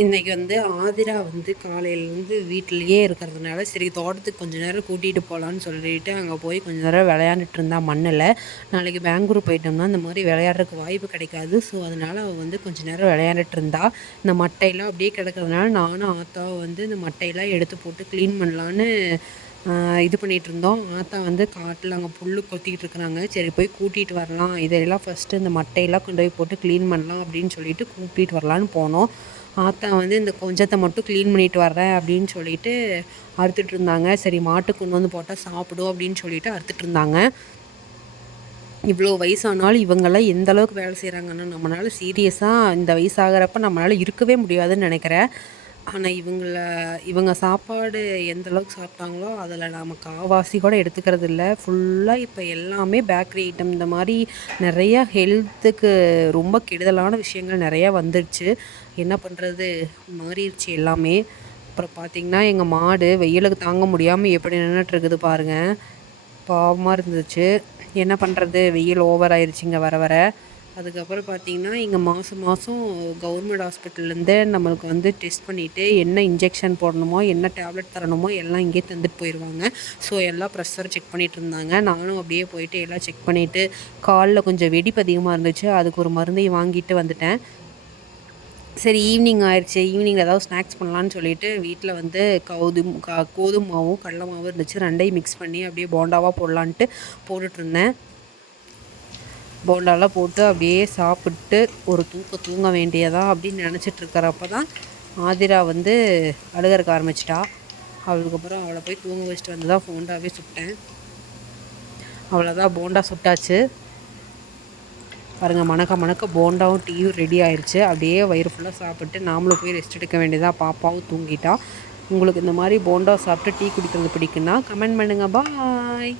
இன்றைக்கி வந்து ஆதிரா வந்து காலையிலேருந்து வீட்டிலையே இருக்கிறதுனால சரி தோட்டத்துக்கு கொஞ்சம் நேரம் கூட்டிகிட்டு போகலான்னு சொல்லிட்டு அங்கே போய் கொஞ்சம் நேரம் விளையாண்டுட்டு இருந்தா மண்ணில். நாளைக்கு பெங்களூர் போயிட்டோம்னா இந்த மாதிரி விளையாடுறதுக்கு வாய்ப்பு கிடைக்காது. ஸோ அதனால் அவள் வந்து கொஞ்ச நேரம் விளையாண்டுட்டு இருந்தா. இந்த மட்டையெல்லாம் அப்படியே கிடக்கிறதுனால நானும் ஆத்தாவை வந்து இந்த மட்டையெல்லாம் எடுத்து போட்டு க்ளீன் பண்ணலான்னு இது பண்ணிகிட்டு இருந்தோம். ஆத்தா வந்து காட்டில் அங்கே புல் கொத்திக்கிட்டு இருக்கிறாங்க. சரி போய் கூட்டிகிட்டு வரலாம். இதெல்லாம் ஃபஸ்ட்டு இந்த மட்டையெல்லாம் கொண்டு போய் போட்டு க்ளீன் பண்ணலாம் அப்படின்னு சொல்லிட்டு கூட்டிகிட்டு வரலான்னு போனோம். ஆத்தா வந்து இந்த கொஞ்சத்தை மட்டும் க்ளீன் பண்ணிட்டு வர்றேன் அப்படின்னு சொல்லிட்டு அறுத்துட்டு இருந்தாங்க. சரி மாட்டுக்கு கொண்டு வந்து போட்டால் சாப்பிடும் அப்படின்னு சொல்லிட்டு அறுத்துட்டு இருந்தாங்க. இவ்வளோ வயசானாலும் இவங்கெல்லாம் எந்த அளவுக்கு வேலை செய்கிறாங்கன்னு நம்மளால சீரியஸாக இந்த வயசாகிறப்ப நம்மளால இருக்கவே முடியாதுன்னு நினைக்கிறேன். ஆனால் இவங்கள இவங்க சாப்பாடு எந்த அளவுக்கு சாப்பிட்டாங்களோ அதில் நாம் காவாசி கூட எடுத்துக்கிறது இல்லை ஃபுல்லாக இப்போ எல்லாமே பேக்கரி ஐட்டம் இந்த மாதிரி நிறையா ஹெல்த்துக்கு ரொம்ப கெடுதலான விஷயங்கள் நிறையா வந்துடுச்சு என்ன பண்ணுறது மாறிடுச்சு எல்லாமே. அப்புறம் பார்த்திங்கன்னா எங்கள் மாடு வெயிலுக்கு தாங்க முடியாமல் எப்படி நின்றுட்டுருக்குது பாருங்கள் பாவமாக இருந்துச்சு. என்ன பண்ணுறது வெயில் ஓவர் ஆயிடுச்சுங்க வர வர. அதுக்கப்புறம் பார்த்தீங்கன்னா இங்கே மாதம் மாதம் கவர்மெண்ட் ஹாஸ்பிட்டல்லேருந்தே நம்மளுக்கு வந்து டெஸ்ட் பண்ணிவிட்டு என்ன இன்ஜெக்ஷன் போடணுமோ என்ன டேப்லெட் தரணுமோ எல்லாம் இங்கேயே தந்துட்டு போயிடுவாங்க ஸோ எல்லாம் ப்ரெஷர் செக் பண்ணிகிட்டு இருந்தாங்க. நானும் அப்படியே போயிட்டு எல்லாம் செக் பண்ணிவிட்டு காலில் கொஞ்சம் வெடிப்பு அதிகமாக இருந்துச்சு. அதுக்கு ஒரு மருந்தையும் வாங்கிட்டு வந்துட்டேன். சரி ஈவினிங் ஆயிடுச்சு ஈவினிங் ஏதாவது ஸ்நாக்ஸ் பண்ணலான்னு சொல்லிட்டு வீட்டில் வந்து கௌதும் கா கோதுமை கடலை மாவும் இருந்துச்சு. ரெண்டையும் மிக்ஸ் பண்ணி அப்படியே போண்டாவாக போடலான்ட்டு போட்டுட்ருந்தேன் போண்டாலாம் போட்டு அப்படியே சாப்பிட்டு ஒரு தூக்க தூங்க வேண்டியதா அப்படின்னு நினச்சிட்ருக்கிறப்ப தான் ஆதிரா வந்து அழுகறக்க ஆரம்பிச்சிட்டா. அப்புறம் அவளை போய் தூங்க வச்சுட்டு வந்து தான் போண்டாவே சுட்டேன். அவ்வளோதான் போண்டா சுட்டாச்சு. பாருங்கள் மணக்க மணக்க போண்டாவும் டீயும் ரெடி ஆயிடுச்சு அப்படியே வயிறு ஃபுல்லாக சாப்பிட்டு நாமளும் போய் ரெஸ்ட் எடுக்க வேண்டியதாக பாப்பாவும் தூங்கிட்டா. உங்களுக்கு இந்த மாதிரி போண்டா சாப்பிட்டு டீ குடிக்கிறது பிடிக்குன்னா கமெண்ட் பண்ணுங்கள் பாய்